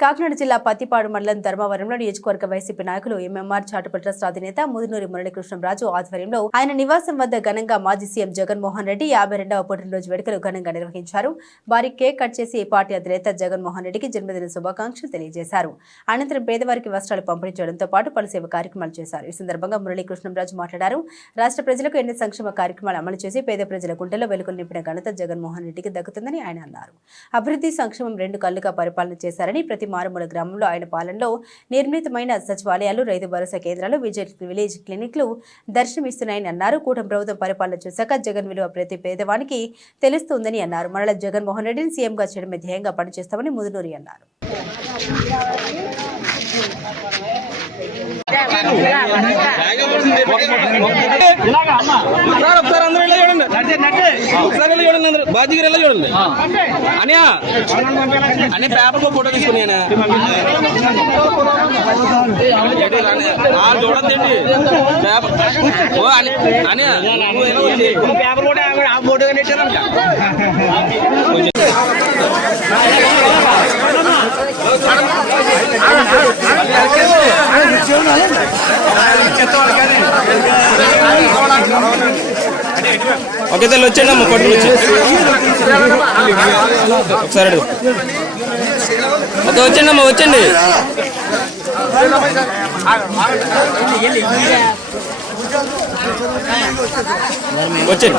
కాకినాడ జిల్లా పత్తిపాడు మండలం ధర్మవరంలో నియోజకవర్గ వైసీపీ నాయకులు ఎంఎంఆర్ చాటుపల్ ట్రస్ట్ అధినేత ముదినూరి మురళీకృష్ణరాజు ఆధ్వర్యంలో ఆయన నివాసం వద్ద ఘనంగా మాజీ సీఎం జగన్మోహన్ రెడ్డి యాభై రెండవ పుట్టినరోజు వేడుకలు ఘనంగా నిర్వహించారు. వారి కేక్ కట్ చేసి పార్టీ అధినేత జగన్మోహన్ రెడ్డికి జన్మదిన శుభాకాంక్షలు తెలియజేశారు. అనంతరం పేదవారికి వస్త్రాలు పంపిణీ చేయడంతో పాటు పలు సేవ కార్యక్రమాలు చేశారు. ఈ సందర్భంగా మురళీకృష్ణరాజు మాట్లాడారు. రాష్ట్ర ప్రజలకు ఎన్ని సంక్షేమ కార్యక్రమాలు అమలు చేసి పేద ప్రజల గుండెల్లో వెలుగులు నింపిన ఘనత జగన్మోహన్ రెడ్డికి దక్కుతుందని ఆయన అన్నారు. అభివృద్ధి సంక్షేమం రెండు కళ్ళుగా పరిపాలన చేశారని ప్రతి మారుమూల గ్రామంలో ఆయన పాలనలో నిర్మితమైన సచివాలయాలు రైతు భరోసా కేంద్రాలు విజయ్ విలేజ్ క్లినిక్లు దర్శనమిస్తున్నాయని అన్నారు కూటమి ప్రభుత్వం పరిపాలన చూశాక జగన్ విలువ ప్రతి పేదవానికి తెలుస్తుందని అన్నారు మరల జగన్మోహన్ రెడ్డిని సీఎంగా చేయడమే ధ్యేయంగా పనిచేస్తామని ముదునూరి అన్నారు ఇలాగా అమ్మా ఒకసారి చూడండి అందరూ చూడండి అనియా అన్ని పేపర్ కో ఫోటో తీసుకుని చూడండి పేపర్ ఓ అని అనియా పేపర్ కూడా ఆ ఫోటో కనిపించారంట ఓకే తల్లి వచ్చండి అమ్మ పట్టుకుని వచ్చి. ఒకసారి అడుగు. ఒక వచ్చండి అమ్మ వచ్చండి వచ్చండి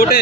গোটে